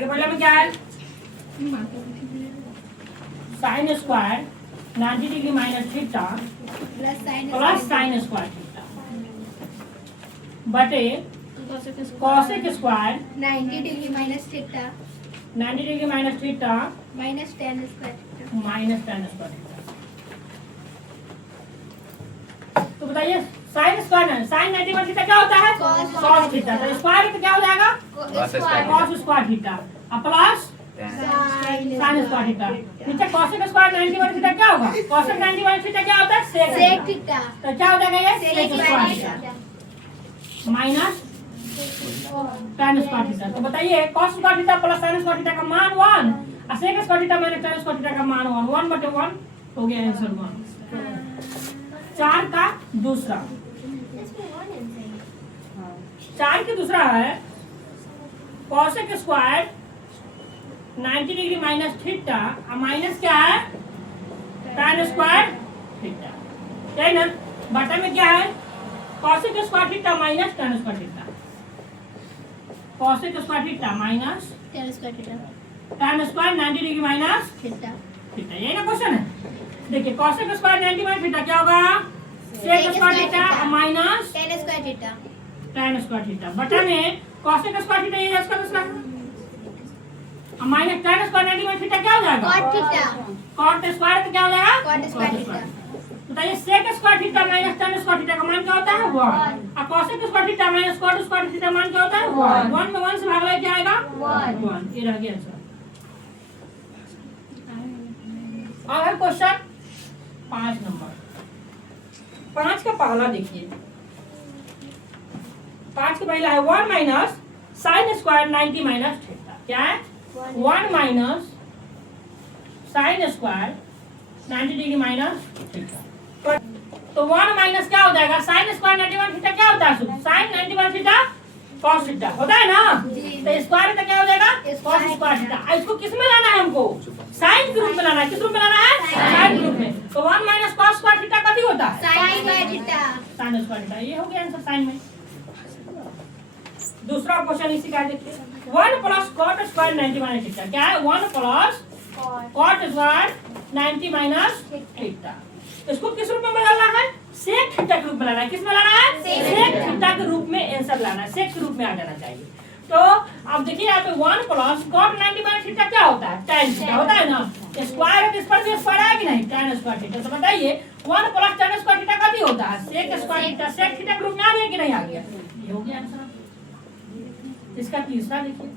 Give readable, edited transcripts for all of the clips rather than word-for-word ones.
आगे पहले में क्या है, sine square 90 degree minus theta plus sine square theta बटे cosec square 90 degree minus theta 90 degree minus theta minus tan square theta minus tan square theta. तो बताइए sine square sine 90 theta क्या होता है, cos थीटा। तो square तो क्या हो जाएगा, cos स्क्वायर थीटा और प्लस साइन स्क्वायर थीटा। नीचे cosec स्क्वायर 90 थीटा क्या होगा, cosec 90 थीटा क्या होता है, sec थीटा। तो क्या हो जाएगा ये sec square theta minus tan square theta. तो बताइए cos square theta plus sin square theta का मान 1 और sec square theta minus tan square theta का मान 1 बटे 1 हो गया आंसर 1। 4 का दूसरा, 4 के दूसरा है cosec square 90 degree minus theta और माइनस क्या है tan स्क्वायर थीटा, है ना। बटा में क्या है cosec square theta minus tan square theta, cosec square theta minus tan square theta tan square 90 degree minus theta theta, यही ना क्वेश्चन है। देखिए cosec स्क्वायर 90 माइनस थीटा क्या होगा, sec square theta minus tan square theta tan square theta बटा में cosec square theta ये इसका दूसरा minus tan square 90 minus theta क्या हो जाएगा, cot थीटा cot स्क्वायर तो क्या हो जाएगा, cot स्क्वायर थीटा। बताइए sec square theta minus tan square theta का मान क्या होता है 1 और cosec square theta minus cot square theta का मान क्या होता है 1। 1 में 1 से भाग ले क्या आएगा 1, ये रह गया आंसर। अब है क्वेश्चन 5 नंबर। 5 का पहला देखिए, 5 का पहला है 1 minus sign square 90 minus theta, क्या है 1 minus sign square 90 degree minus theta. तो 1 माइनस क्या हो जाएगा साइन स्क्वायर 91 थीटा क्या होता है, साइन 91 थीटा cos थीटा होता है ना। तो स्क्वायर का क्या हो जाएगा cos स्क्वायर थीटा। इसको किस में लाना है हमको, साइन के रूप में लाना है। किस रूप में लाना है, साइन के रूप में। तो 1 माइनस cos स्क्वायर थीटा कभी होता है sin square theta sine square theta. ये हो गया आंसर साइन में। दूसरा क्वेश्चन इसी का देखिए 1 plus cot square 90 minus theta, क्या है 1 plus cot square 90 minus theta. इसको किस रूप में बदलना है, sec थीटा के रूप में लाना है। किस में लाना है, sec थीटा के रूप में आंसर लाना है, sec के रूप में आ जाना चाहिए। तो अब देखिए यहाँ पे 1 प्लस cot 90 माइनस थीटा क्या होता है, tan थीटा होता है ना। स्क्वायर है, इस पर भी स्क्वायर है कि नहीं, tan स्क्वायर थीटा। तो बताइए 1 प्लस tan स्क्वायर थीटा कभी होता है sec square theta. sec theta के रूप में आ गया कि नहीं आ गया, ये हो गया आंसर। इसका तीसरा देखिए,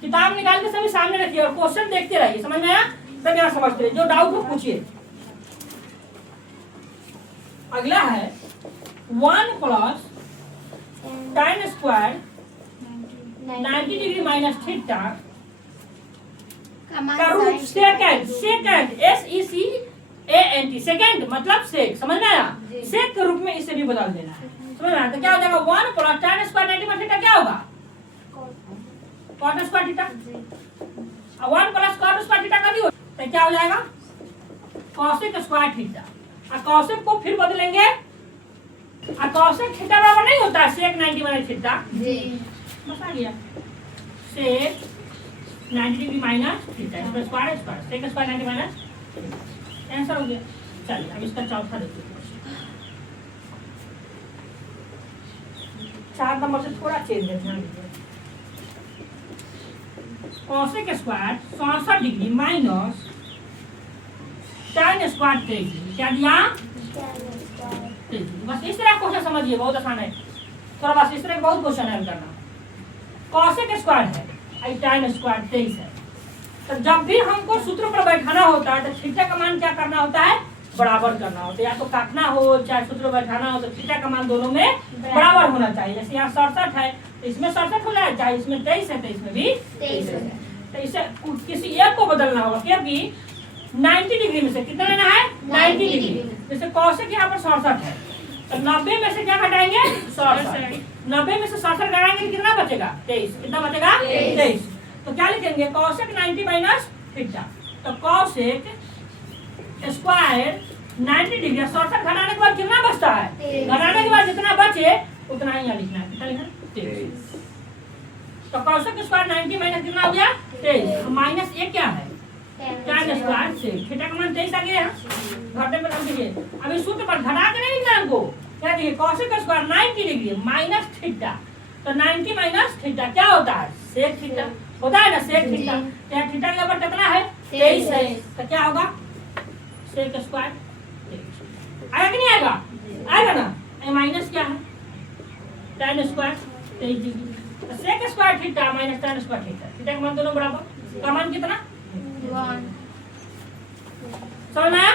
किताब निकाल के सभी सामने रखिए और क्वेश्चन देखते रहिए, समझ में आया, सब यहाँ समझते रहिए, जो डाउट हो पूछिए। अगला है 1 plus tan square 90 degree minus theta का root second, second SECANT, second मतलब सेक, समझ में आया। सेक के रूप में इसे भी बदल देना है, समझ में आया। तो क्या हो जाएगा 1 plus tan square 90 minus theta क्या होगा cot स्क्वायर थीटा, और 1 प्लस cot स्क्वायर थीटा का भी हो तो क्या हो जाएगा cosec स्क्वायर थीटा। और cosec को फिर बदलेंगे, और cosec थीटा बराबर नहीं होता है sec 90 माइनस थीटा जी, बस आ गया sec 90 डिग्री माइनस थीटा, इसका square square sec square 90 minus answer हो गया। चलिए अब इसका चौथा देखिए, 4 नंबर से थोड़ा चेंज है, ध्यान दीजिए। cosec square 67 degree minus tan square 23 degree, क्या दिया 23 डिग्री। बस इस तरह क्वेश्चन समझिए, बहुत आसान है। थोड़ा बस इस तरह बहुत क्वेश्चन है करना। cosec स्क्वायर है और tan स्क्वायर 23 है। तो जब भी हमको सूत्र पर बैठाना होता है तो थीटा का मान क्या करना होता है, बराबर करना होता है। या तो काटना हो चाहे सूत्र बैठाना हो तो थीटा का मान दोनों में बराबर होना चाहिए। जैसे यहाँ 67 है तो इसमें 67 हो जाए, चाहे इसमें 23 है तो इसमें भी 23 हो जाए। तो इसे किसी एक को बदलना होगा, क्योंकि 90 डिग्री में से कितना लेना है 90 डिग्री। जैसे cosec यहाँ पर 67 है तो 90 में से क्या घटाएंगे 67, 90 में से 67 घटाएंगे कितना बचेगा 23, कितना बचेगा 23। तो क्या लिखेंगे cosec 90 माइनस थीटा। तो cosec स्क्वायर 90 डिग्री 67 घटाने के बाद कितना बचता है, घटाने के बाद जितना बचे उतना ही यहाँ लिखना है। कितना लिखना है 23। तो कौशिक स्क्वायर 90 माइनस कितना हो गया 23, माइनस ये क्या है tan स्क्वायर sec। थीटा का मान 23 आ गया घटे में रख दीजिए। अब इस सूत्र पर घटा के नहीं लिखना हमको, क्या देखिए cosec square 90 degree minus theta, तो 90 माइनस थीटा क्या होता है sec थीटा होता है ना, sec थीटा। तो थीटा के ऊपर कितना है 23 है, तो क्या होगा sec स्क्वायर 23 आएगा कि नहीं आएगा, आएगा ना। ये माइनस क्या है tan स्क्वायर 23 डिग्री, तो sec square theta minus tan square theta, theta का मान दोनों बराबर, का मान कितना 1। समझ में आया।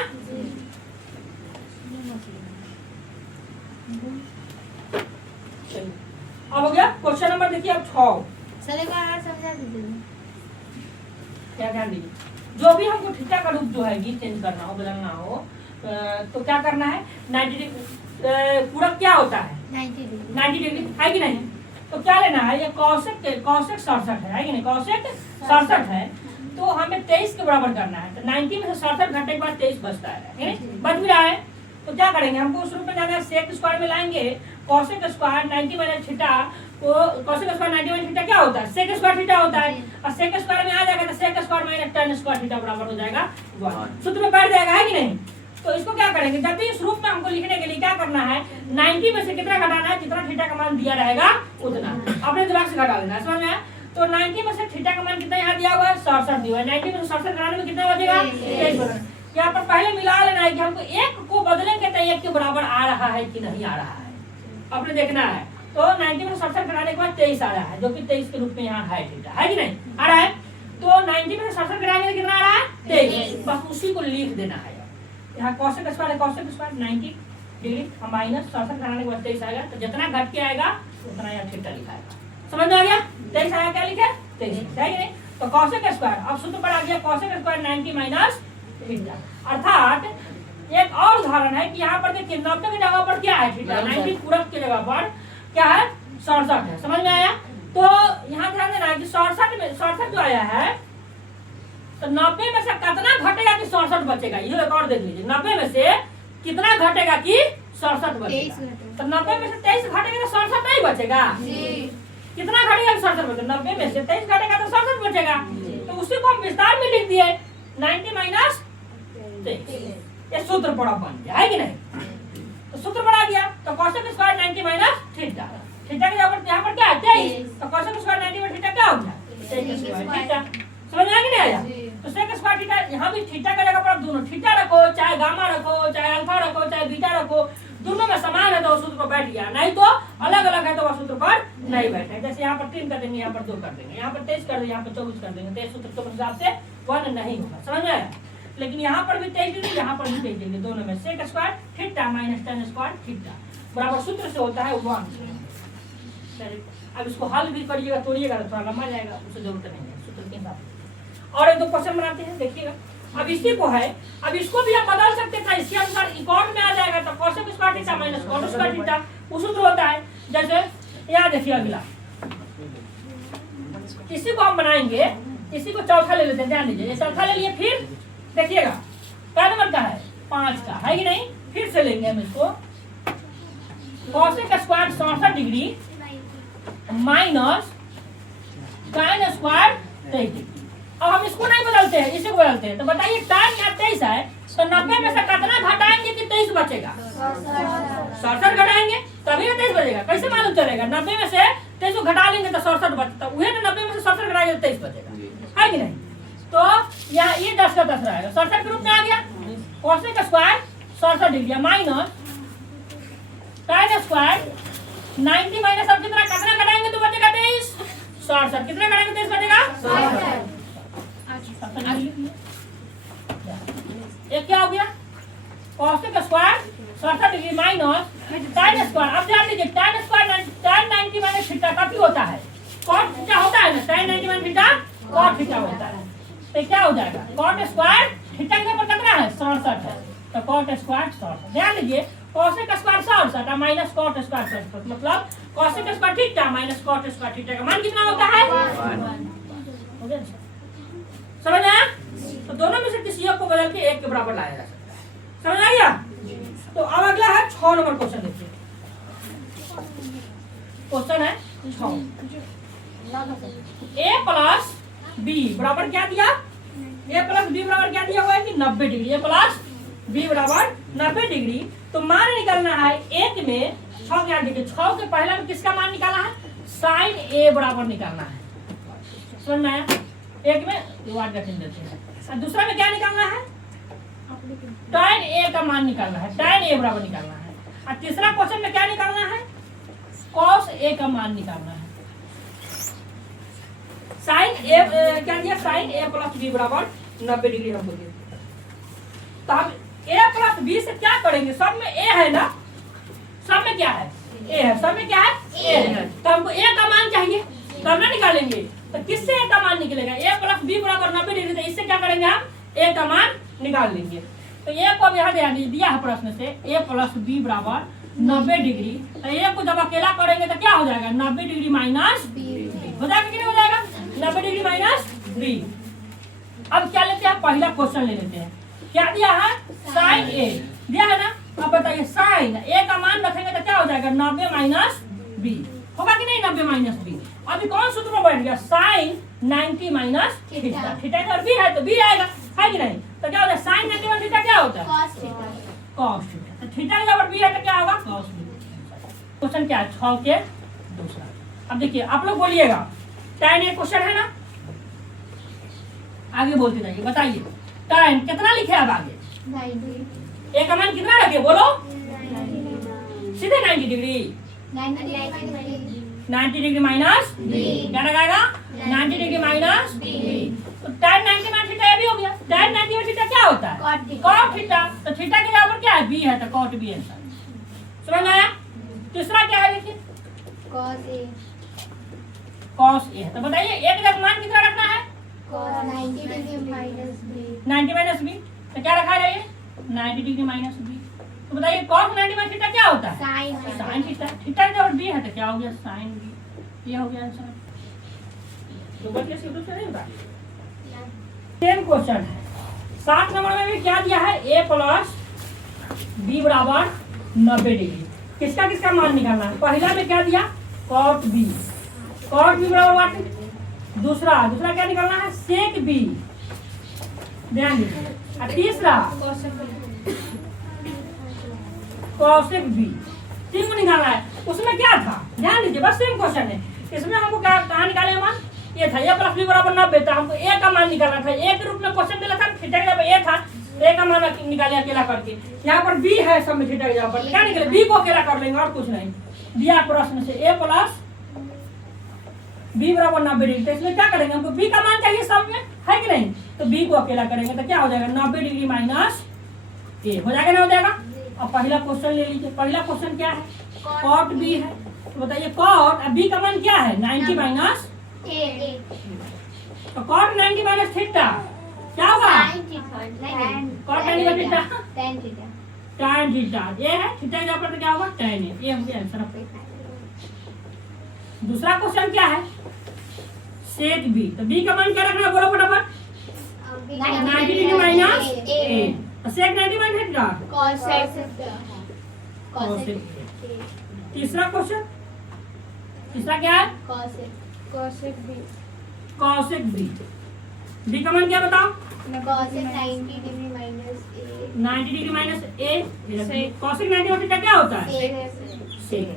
अब हो गया क्वेश्चन नंबर देखिए अब 6। सर एक बार और समझा दीजिए। क्या ध्यान दीजिए, जो भी हमको थीटा का रूप जो है ये चेंज करना हो बदलना हो तो क्या करना है 90 डिग्री पूरा क्या होता है 90 डिग्री है कि नहीं, तो क्या लेना है ये कौशिक 67 है कि नहीं, कौशिक 67 है, तो हमें 23 के बराबर करना है। तो 90 में से 67 घंटे के बाद 23 बचता है, बच भी रहा है। तो क्या करेंगे हमको उस रूप में जाना है, सेक स्क्वायर में लाएंगे कौशिक स्क्वायर 90 माइनस थीटा, तो कौशिक स्क्वायर 90 माइनस थीटा क्या होता है सेक स्क्वायर थीटा होता है, और सेक स्क्वायर में आ जाएगा तो sec square minus tan square theta बराबर हो जाएगा 1, सूत्र में बैठ जाएगा है कि नहीं। तो इसको क्या करेंगे, जब भी इस रूप में हमको लिखने के लिए क्या करना है 90 में से कितना घटाना है, जितना थीटा का मान दिया रहेगा उतना अपने दिमाग से घटा लेना है, समझ में आया। तो 90 में से थीटा का मान कितना यहाँ दिया हुआ है 67 दिया हुआ है, 90 में से 67 घटाने में कितना बचेगा 23। यहाँ पर पहले मिला लेना है कि हमको एक को बदलेंगे तो एक के बराबर आ रहा है कि नहीं आ रहा है, अपने देखना है। तो 90 में से 67 घटाने के बाद 23 आ रहा है, जो कि 23 के रूप में यहाँ है थीटा, है कि नहीं आ रहा है। तो 90 में से 67 घटाने में कितना आ रहा है 23, बस उसी को लिख देना है। यहाँ कौशिक स्क्वायर है, कौशिक स्क्वायर 90 डिग्री माइनस 67 घटाने के बाद 23 आएगा, तो जितना घट के आएगा उतना यहाँ थीटा लिखा है, समझ में आ गया। 23 आया क्या लिखे 23 है कि नहीं। तो कौशिक स्क्वायर अब सूत्र पर आ गया कौशिक स्क्वायर 90 माइनस थीटा, अर्थात एक और उदाहरण है कि यहाँ पर देखिए 90 की जगह पर क्या है थीटा, 90 पूरक की जगह पर क्या है 67 है, समझ में आया। तो यहाँ ध्यान देना है कि 67 जो आया है तो 90 में से कितना घटेगा कि 67 बचेगा, ये एक और देख लीजिए 90 में से कितना घटेगा कि 67 बचेगा। तो 90 में से 23 घटेगा तो 67 नहीं बचेगा, कितना घटेगा 67 बचेगा, 90 में से 23 घटेगा तो 67 बचेगा। तो उसी को हम विस्तार में लिख दिए 90 माइनस 23, ये सूत्र पड़ा बन गया है कि नहीं। तो सूत्र पड़ा गया तो cosec square 90 minus theta, theta के यहाँ पर क्या है 23, तो कौशिक स्क्वायर 90 में थीटा क्या हो गया सेक स्क्वायर थीटा, समझ में आ गया नहीं आया। तो सेक स्क्वायर थीटा यहाँ भी थीटा का जगह पर दोनों थीटा रखो, चाहे गामा रखो, चाहे अल्फा रखो, चाहे बीटा रखो, दोनों में समान है तो सूत्र पर बैठ गया, नहीं तो अलग अलग है तो वह सूत्र पर नहीं बैठे। जैसे यहाँ पर 3 कर देंगे, यहाँ पर 2 कर देंगे, यहाँ पर 23 कर देंगे, यहाँ पर 24 कर देंगे, तो सूत्र के हिसाब से 1 नहीं होगा, समझ में आया। लेकिन यहाँ पर भी 23 डिग्री, यहाँ पर भी 23 डिग्री, दोनों में sec square theta minus tan square theta बराबर सूत्र से होता है 1। अब इसको हल भी करिएगा, तोड़िएगा तो थोड़ा लंबा जाएगा, उसे जरूरत नहीं है सूत्र के हिसाब से। और एक दो क्वेश्चन बनाते हैं देखिएगा। अब इसी को है, अब इसको भी आप बदल सकते थे, इसके अनुसार इक्वल में आ जाएगा तो cosec square theta minus cot square theta वो सूत्र होता है। जैसे यहाँ देखिए अगला, इसी को हम बनाएंगे, इसी को चौथा ले लेते हैं, ध्यान दीजिए चौथा ले लिए, फिर देखिएगा क्या नंबर का है 5 का है कि नहीं, फिर से लेंगे हम इसको cosec square 67 degree minus tan square 23 degree. अब हम इसको नहीं बदलते हैं, इसी को बदलते हैं। तो बताइए tan यहाँ 23 है तो 90 में से कितना घटाएंगे कि 23 बचेगा 67 घटाएंगे तभी ना 23 बचेगा, कैसे मालूम चलेगा 90 में से 23 को घटा लेंगे तो 67 बचता, वही तो 90 में से 67 घटाएंगे तो 23 बचेगा, है कि नहीं। तो यहाँ ये 10 का 10 रहेगा, 67 के रूप में आ गया cosec square 67 degree minus tan square 90 minus अब कितना घटाएंगे तो बचेगा 23, 67 कितना घटाएंगे 23 बचेगा। ये क्या हो गया cosec square 67 degree minus tan square. अब ध्यान दीजिए tan square tan 90 minus theta का क्या होता है cot थीटा होता है ना, tan 90 minus theta cot theta होता है। तो क्या हो जाएगा cot स्क्वायर थीटा के ऊपर कितना है 67 है, तो cot स्क्वायर 67। ध्यान दीजिए cosec square 67 minus cot square 67, मतलब Kaushik square theta minus cot square theta का मान कितना होता है 1। समझ आया। तो दोनों में से किसी एक को बदल के एक के बराबर लाया जा सकता है, समझ आ गया। तो अब अगला है 6 नंबर क्वेश्चन देखिए, क्वेश्चन है 6। ए प्लस बी बराबर क्या दिया, ए प्लस बी बराबर क्या दिया हुआ है कि 90 डिग्री, ए प्लस बी बराबर 90 डिग्री। तो मान निकालना है एक में 6 ज्ञान देखिए 6 के पहला में किसका मान निकालना है, साइन ए बराबर निकालना है, समझ में आया। एक में वाट का चिन्ह देते हैं और दूसरा में क्या निकालना है, tan ए का मान निकालना है, tan ए बराबर निकालना है। और तीसरा क्वेश्चन में क्या निकालना है, cos ए का मान निकालना है। साइन ए क्या दिया, साइन ए प्लस बी बराबर 90 डिग्री हमको दिया। तो हम ए प्लस बी से क्या करेंगे, सब में ए है ना, सब में क्या है ए है, सब में क्या है ए है। तो हमको ए का मान चाहिए तब ना निकालेंगे। तो किससे ए का मान निकलेगा, ए प्लस बी बराबर 90 डिग्री, तो इससे क्या करेंगे हम ए का मान निकाल लेंगे। तो ए को अब यहाँ ध्यान दिया है प्रश्न से, ए प्लस बी बराबर 90 डिग्री। तो ए को जब अकेला करेंगे तो क्या हो जाएगा, 90 डिग्री माइनस बी हो जाएगा कि नहीं हो जाएगा, 90 डिग्री माइनस बी। अब क्या लेते हैं, पहला क्वेश्चन ले लेते हैं। क्या दिया है, साइन ए दिया है ना। अब बताइए साइन ए का मान रखेंगे तो क्या हो जाएगा, 90 माइनस बी होगा कि नहीं, 90 माइनस बी। अभी कौन सूत्र में बैठ गया, साइन 90 माइनस थीटा, थीटा अगर बी है तो बी आएगा, है कि नहीं। तो क्या होता है, साइन 90 माइनस थीटा क्या होता है, कॉस थीटा। तो थीटा के बराबर बी है तो क्या होगा, कॉस बी। क्वेश्चन क्या है, 6 के दूसरा। अब देखिए आप लोग बोलिएगा, tan ए क्वेश्चन है ना, आगे बोलते जाइए। बताइए tan कितना लिखे अब आगे, ए का मान कितना रखे बोलो, सीधे 90 डिग्री, 90 डिग्री माइनस क्या लगाएगा, 90 डिग्री माइनस तो tan 90 माइनस थीटा भी हो गया। tan 90 माइनस थीटा क्या होता है, cot थीटा। तो थीटा के बराबर क्या है, बी है, तो cot बी आंसर। समझ में आया। तीसरा क्या है देखिए, cos ए है। तो बताइए एक का मान कितना रखना है, 90 माइनस बी। तो क्या रखा है, 90 डिग्री माइनस बी। तो बताइए cos 90 माइनस थीटा क्या होता है, साइन थीटा। थीटा के बराबर बी है तो क्या हो गया, साइन बी। ये हो गया आंसर। तो बच्चे सीधे से नहीं होगा। सेम क्वेश्चन है 7 नंबर में भी क्या दिया है, ए प्लस बी बराबर 90 डिग्री। किसका किसका मान निकालना है। पहला में क्या दिया, cot बी, cot बी बराबर दूसरा क्या निकालना है, sec बी, ध्यान दीजिए। और तीसरा cosec बी, तीन को निकालना है। उसमें क्या था ध्यान दीजिए, बस सेम क्वेश्चन है। इसमें हमको क्या कहाँ निकाले मान, ये था ए प्लस बी बराबर 90, तो हमको ए का मान निकालना था। ए के रूप में क्वेश्चन दिया था, थीटा के जगह ए था, ए का मान निकाले अकेला करके। यहाँ पर बी है सब में, थीटा के जगह पर क्या निकले, बी को अकेला कर लेंगे और कुछ नहीं। दिया प्रश्न से ए प्लस बी बराबर 90 डिग्री, तो इसमें क्या करेंगे, हमको बी का मान चाहिए सब में, है कि नहीं। तो बी को अकेला करेंगे तो क्या हो जाएगा, 90 डिग्री माइनस ए हो जाएगा ना, हो जाएगा। अब पहला क्वेश्चन ले लीजिए। पहला क्वेश्चन क्या है, cot बी है। तो बताइए cot बी का मान क्या है, 90 माइनस ए। तो cot 90 माइनस थीटा क्या होगा, cot 90 minus theta tan theta. ये है थीटा के ऊपर तो क्या होगा, tan ए। ये हो गया आंसर। दूसरा क्वेश्चन क्या है, sec बी। तो बी का मान क्या रखना है, बोलो फटाफट, 90 डिग्री माइनस ए। sec 90 minus theta, cosec। तीसरा क्वेश्चन, तीसरा क्या है, cosec बी। बी का मान क्या बताओ, 90 डिग्री माइनस ए। cosec 90 माइनस थीटा क्या होता है, sec।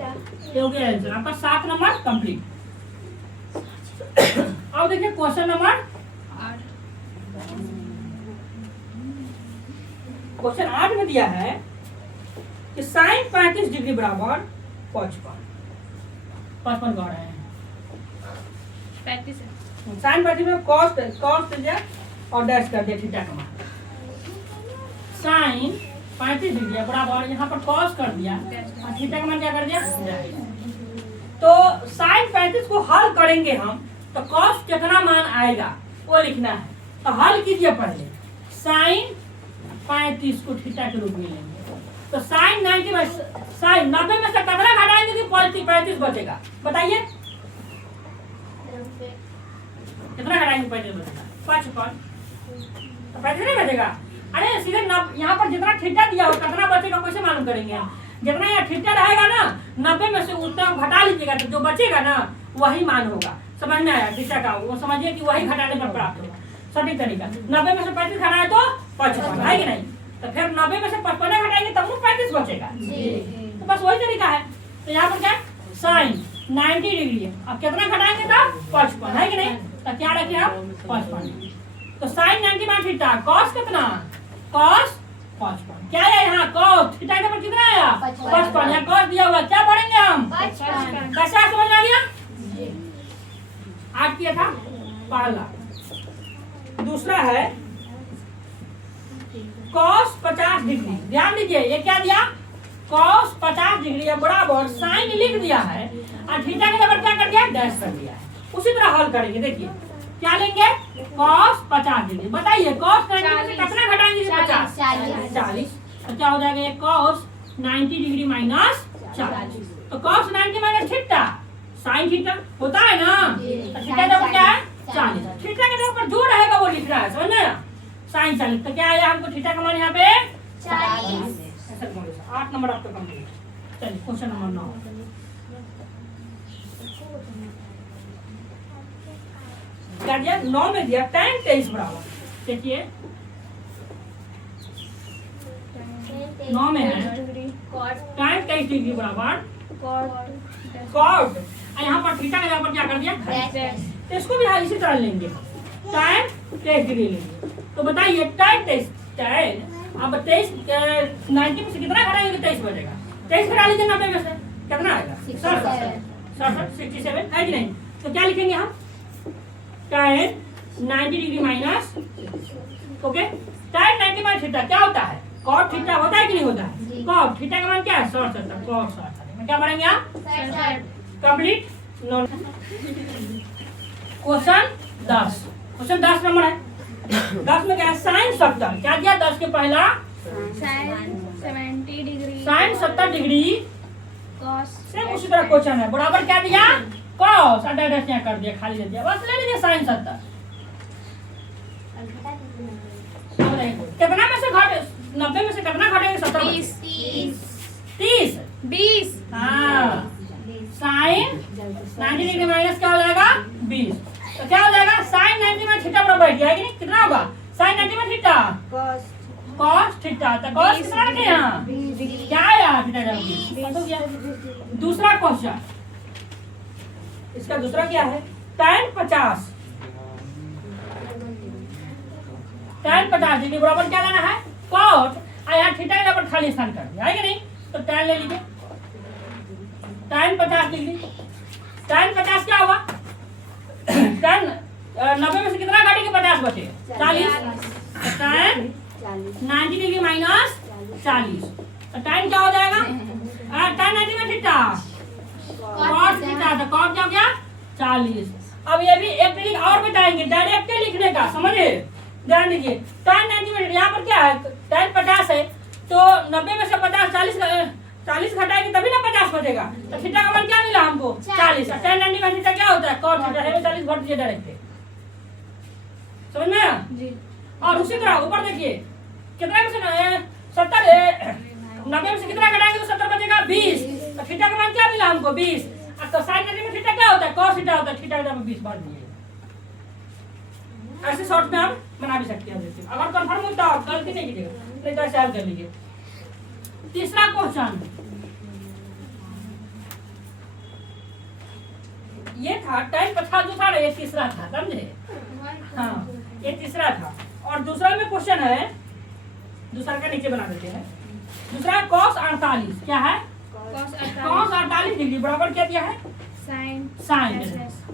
ये हो गया आंसर आपका। 7 नंबर कंप्लीट। अब देखिए क्वेश्चन नंबर 8। क्वेश्चन 8 में दिया है कि साइन 35 डिग्री बराबर 55 गढ़ है, 35 साइन 35 में cos दिया और डैश कर दिया थीटा का मान। साइन 35 डिग्री बराबर यहाँ पर cos कर दिया और थीटा का मान क्या कर दिया, तो साइन 35 को हल करेंगे हम, तो cos कितना मान आएगा वो लिखना है। तो हल कीजिए पहले, साइन 35 को थीटा के रूप में लेंगे। तो साइन 90 में साइन 90 में से कितना घटाएंगे कि 35 बचेगा, बताइए कितना घटाएंगे, 35 बचेगा 55। तो 35 नहीं बचेगा, अरे सीधे यहाँ पर जितना थीटा दिया हो कितना बचेगा कैसे मालूम करेंगे हम। जितना यहाँ थीटा रहेगा ना 90 में से उतना घटा लीजिएगा, तो जो बचेगा ना वही मान होगा। समझ में आया थीटा का, वो समझिए कि वही घटाने पर प्राप्त होगा सटीक तरीका। 90 में से 35 घटाना है तो 55 है कि नहीं, तो फिर 90 में से 55 घटाएंगे तब वो 35 बचेगा, तो बस वही तरीका है। तो यहाँ पर क्या साइन 90 डिग्री है, अब कितना घटाएंगे तब 55 है कि नहीं, तो क्या रखें हम 55। तो साइन 90 माइनस थीटा कॉस कितना, कॉस 55 क्या है यहाँ कॉस थीटा के ऊपर कितना आया 55, यहाँ कॉस दिया हुआ क्या पढ़ेंगे हम 55। कैसा समझ में आ गया, आज किया था पहला। दूसरा है cos 50 डिग्री, ध्यान दीजिए ये क्या दिया cos 50 डिग्री है बराबर साइन लिख दिया है और थीटा के बराबर क्या कर दिया डैश कर दिया है। उसी तरह हल करेंगे, देखिए क्या लेंगे cos 50 डिग्री, बताइए cos 90 में से कितना घटाएंगे 50 40, तो क्या हो जाएगा ये cos 90 डिग्री माइनस 40, तो cos 90 minus theta sine theta होता है ना, तो थीटा का क्या है 40, थीटा के ऊपर जो रहेगा वो लिख रहा है, समझ में साइन 40, तो क्या आया हमको थीटा का मान यहाँ पे 40। 8 नंबर आपका कंप्लीट। चलिए क्वेश्चन नंबर 9 क्या दिया 9 में दिया tan 23 बराबर, देखिए 9 में है tan 23 डिग्री बराबर कॉट, यहाँ पर थीटा के जगह पर क्या कर दिया तो इसको भी इसी तरह लेंगे tan 23 डिग्री लेंगे। तो बताइए tan 23 अब 23 90 में से कितना घटाएंगे 23 बचेगा, 23 घटा लीजिए 90 में से कितना आएगा 67 है कि नहीं, तो क्या लिखेंगे हम tan 90 degree minus okay tan 90 minus theta क्या होता है cot थीटा होता है कि नहीं होता है, cot थीटा का मान क्या है 67 cot 67 में क्या बढ़ेंगे आप कंप्लीट। क्वेश्चन 10 नंबर है, 10 में क्या है साइन 70, क्या दिया 10 के पहला साइन 70 डिग्री सेम उसी तरह क्वेश्चन है बराबर क्या दिया cos अड्डा क्या कर दिया खाली दे दिया, बस ले लीजिए साइन 70 कितना में से घटे 90 में से कितना घटेंगे 30 20 हाँ साइन 90 डिग्री माइनस क्या हो जाएगा 20, तो क्या हो जाएगा साइन 90 में थीटा बराबर है कि नहीं, कितना होगा साइन 90 में थीटा cos थीटा, तो cos कितना रखे यहाँ क्या आया थीटा हो गया। दूसरा क्वेश्चन इसका दूसरा क्या है tan 50 डिग्री बराबर क्या लेना है cot, यहाँ थीटा के बराबर खाली स्थान कर दिया है कि नहीं, तो tan ले लीजिए tan 50 डिग्री, tan 50 क्या होगा tan 90 में से कितना घटेगा 50 बचे 40, tan 90 डिग्री माइनस 40, तो tan क्या हो जाएगा tan 90 में थीटा cot थीटा, तो cot क्या हो गया 40। अब ये भी एक ट्रिक और बताएंगे डायरेक्ट लिखने का, समझे ध्यान दीजिए tan 90 में यहाँ पर क्या है tan 50 है तो 90 में से 50 40 घटाएंगे तभी ना 50 बचेगा, तो थीटा का मान क्या मिला हमको 40, tan 90 में थीटा क्या होता है cot थीटा है 40 घट दिए डायरेक्ट, समझ में आया जी। और उसी तरह ऊपर देखिए कितना में से 70 90 में से कितना घटाएंगे तो 70 बचेगा 20, तो थीटा का मान क्या मिला हमको 20, तो साइन 90 में थीटा क्या होता है cos थीटा होता है, थीटा का जब 20 बार दिए ऐसे शॉर्ट में आप बना भी सकते हैं, अगर कंफर्म होता है गलती नहीं कीजिएगा, नहीं तो ऐसे हल कर लीजिए। तीसरा क्वेश्चन ये था tan 50 जो था ये तीसरा था, समझे हाँ ये तीसरा था। और दूसरा में क्वेश्चन है दूसरा का नीचे बना देते हैं, दूसरा cos 48 क्या है cos 48 डिग्री बराबर क्या दिया है साइन।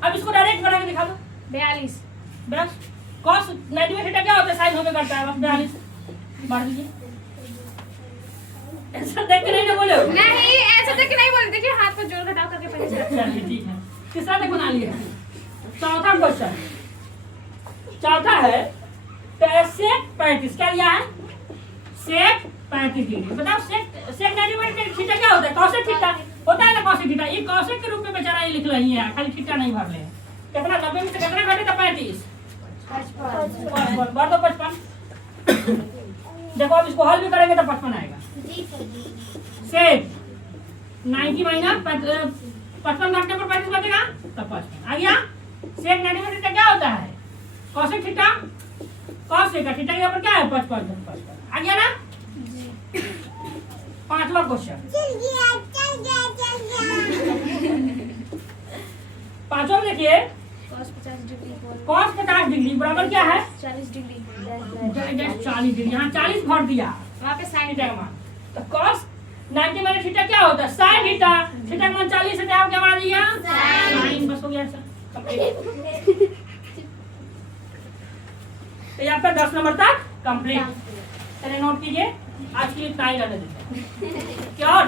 अब इसको डायरेक्ट बना के दिखा दो 42 बस cos 90 में थीटा क्या होता है साइन होके करता है बस 42 मार दीजिए। ऐसा देख के नहीं ना बोलो नहीं ऐसा देख के नहीं बोले, देखिए हाथ को जोड़ घटाव करके पहले से चलिए ठीक है। तीसरा तक बना लिया। चौथा क्वेश्चन चौथा है सेक 35 क्या दिया है सेक 35 डिग्री, बताओ सेक 90 में थीटा क्या होता है cosec थीटा होता है ना cosec थीटा, ये cosec के रूप में बेचारा ये लिख रही है खाली थीटा नहीं भर ले, कितना 90 में से कितना घटे था 35 55 भर दो 55 देखो अब इसको हल भी करेंगे तो 55 आएगा। सेक 90 माइनस 55 घटने पर 35 बचेगा तो 55 आ गया। सेक 90 में थीटा क्या होता है? Cosec theta. कॉसेक का थीटा के ऊपर क्या है? 55। आ गया ना? पांचवा क्वेश्चन। पांचवा में देखिए cos 50 डिग्री cos 50 डिग्री बराबर क्या है? 40 डिग्री 40 डिग्री। यहाँ 40 भर दिया वहाँ पे sin थीटा का मान। तो cos 90 में थीटा क्या होता है? sin theta. थीटा का मान 40 है, क्या बना दिया? sin। बस हो गया सर। तो ये आपका 10 नंबर तक कंप्लीट। चलिए नोट कीजिए, आज के लिए इतना ही रहने देते हैं। क्या और?